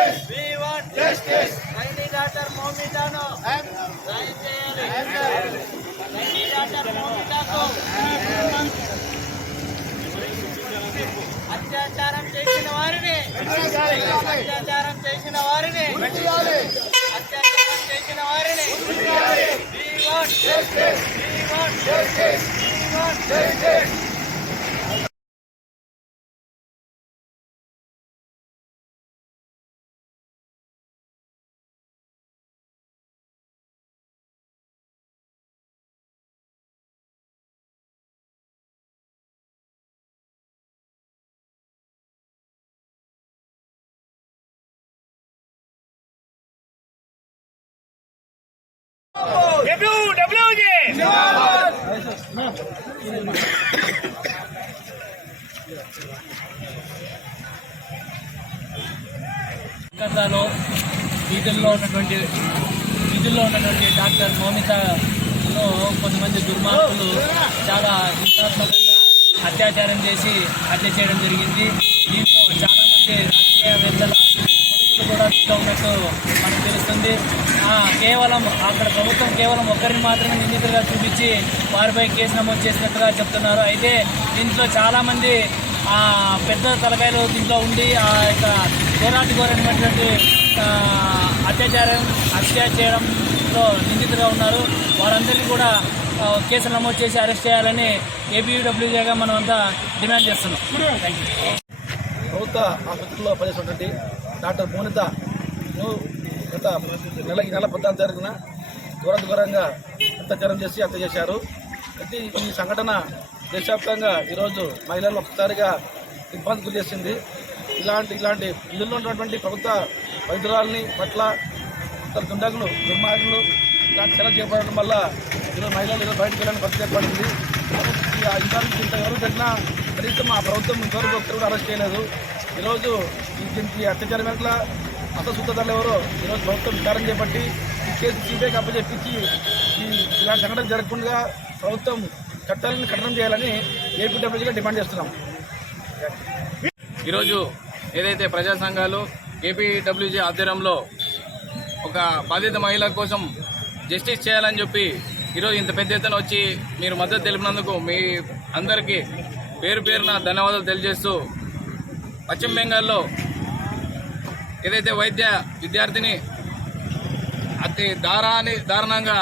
We want justice. Tiny daughter Momitano. Tiny daughter Momitano. అత్యాచారం చేసిన వారిని అత్యాచారం చేసిన వారిని అత్యాచారం చేసిన వారిని We want justice. We want justice. We want justice. కలకత్తాలో వీధుల్లో ఉన్నటువంటి డాక్టర్ మౌమితను కొంతమంది దుర్మార్గులు చాలా హింసాత్మకంగా అత్యాచారం చేసి హత్య చేయడం జరిగింది. దీంతో చాలామంది రాజకీయవేత్తల కొడుకులు కూడా దీంట్లో ఉన్నట్టు మనకు తెలుస్తుంది. కేవలం అక్కడ ప్రభుత్వం కేవలం ఒక్కరిని మాత్రమే నిందితులుగా చూపించి వారిపై కేసు నమోదు చేసినట్టుగా చెప్తున్నారు. అయితే దీంట్లో చాలామంది పెద్ద తలకాయలు దీంట్లో ఉండి ఆ యొక్క ఘోరమైనటువంటి అత్యాచారంలో నిందితులుగా ఉన్నారు. వారందరికీ కూడా కేసులు నమోదు చేసి అరెస్ట్ చేయాలని ఏపీడబ్ల్యూజేగా మనం అంతా డిమాండ్ చేస్తున్నాం. Thank you. ప్రభుత్వ ఆసుపత్రిలో పనిచేసినటువంటి డాక్టర్ మౌనితను గత నెల 14వ తారీఖున ఘోరంగా అత్యాచారం చేసి హత్య చేశారు. అయితే ఈ సంఘటన దేశవ్యాప్తంగా ఈరోజు మహిళలు ఒక్కసారిగా ఇబ్బంది గురి చేసింది. ఇలాంటి ఇళ్ళలో ఉన్నటువంటి ప్రభుత్వ వైద్యురాలని పట్ల దుండగులు దుర్మార్గులు ఇలాంటి చర్యలు చేపట్టడం వల్ల ఈరోజు మహిళలు ఈరోజు బయటకు వెళ్ళని పరిస్థితి ఏర్పడింది. ఇంత ఎవరు జరిగినా కనీసం మా ప్రభుత్వం ఇంతవరకు ఒక్కరు కూడా అరెస్ట్ చేయలేదు. ఈరోజు దీనికి అత్యాచారం వెనక అసలు ఎవరో ఈరోజు ప్రభుత్వం విచారణ చేపట్టి ఈ కేసు సిబిఐకి అప్పచెప్పించి ఇలాంటి సంఘటన జరగకుండా ప్రభుత్వం చట్టాలను కఠినం చేయాలని ఏపీడబ్ల్యూజీగా డిమాండ్ చేస్తున్నాం. ఈరోజు ఏదైతే ప్రజా సంఘాలు ఏపీడబ్ల్యూజీ ఆధ్వర్యంలో ఒక బాధిత మహిళ కోసం జస్టిస్ చేయాలని చెప్పి ఈరోజు ఇంత పెద్ద ఎత్తున వచ్చి మీరు మద్దతు తెలిపినందుకు మీ అందరికీ పేరున ధన్యవాదాలు తెలియజేస్తూ, పశ్చిమ బెంగాల్లో ఏదైతే వైద్య విద్యార్థిని అతి దారుణంగా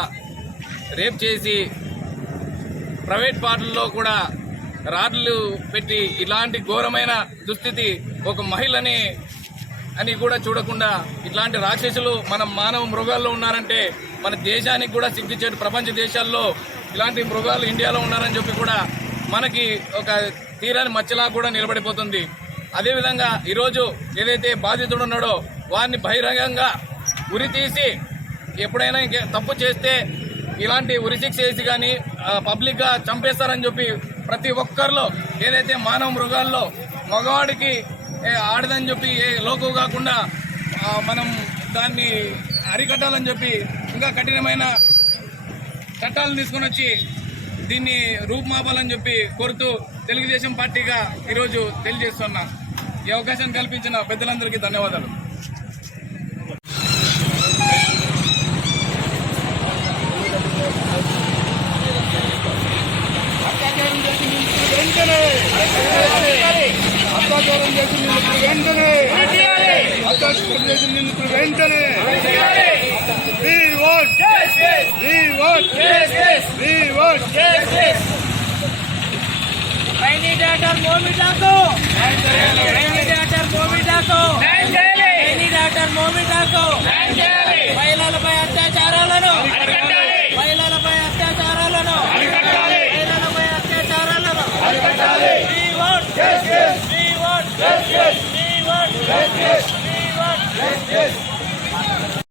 రేప్ చేసి ప్రైవేట్ పార్టీల్లో కూడా రాడ్లు పెట్టి ఇలాంటి ఘోరమైన దుస్థితి ఒక మహిళని అని కూడా చూడకుండా ఇట్లాంటి రాక్షసులు మన మానవ మృగాల్లో ఉన్నారంటే మన దేశానికి కూడా సిగ్గుచేటు. ప్రపంచ దేశాల్లో ఇలాంటి మృగాలు ఇండియాలో ఉన్నారని చెప్పి కూడా మనకి ఒక తీరాని మచ్చలా కూడా నిలబడిపోతుంది. అదేవిధంగా ఈరోజు ఏదైతే బాధితుడు ఉన్నాడో వారిని బహిరంగంగా ఉరితీసి ఎప్పుడైనా తప్పు చేస్తే ఇలాంటి ఉరిశిక్ష వేసి కానీ పబ్లిక్గా చంపేస్తారని చెప్పి ప్రతి ఒక్కరిలో ఏదైతే మానవ మృగాల్లో మగవాడికి ఆడదని చెప్పి లోకు కాకుండా మనం దాన్ని అరికట్టాలని చెప్పి ఇంకా కఠినమైన చట్టాలను తీసుకొని వచ్చి దీన్ని రూపుమాపాలని చెప్పి కోరుతూ తెలుగుదేశం పార్టీగా ఈరోజు తెలియజేస్తున్నా. ఈ అవకాశం కల్పించిన పెద్దలందరికీ ధన్యవాదాలు. అత్యాచారం చేసిన నిందితులు వెంటనే We want justice. We want justice. We want justice. Tiny daughter Momitano. Tiny daughter Momitano. Tiny daughter Momitano. మహిళలపై అత్యాచారాలను మహిళలపై అత్యాచారాలను మహిళలపై అత్యాచారాలను We want justice. We want justice. We want justice. We want justice.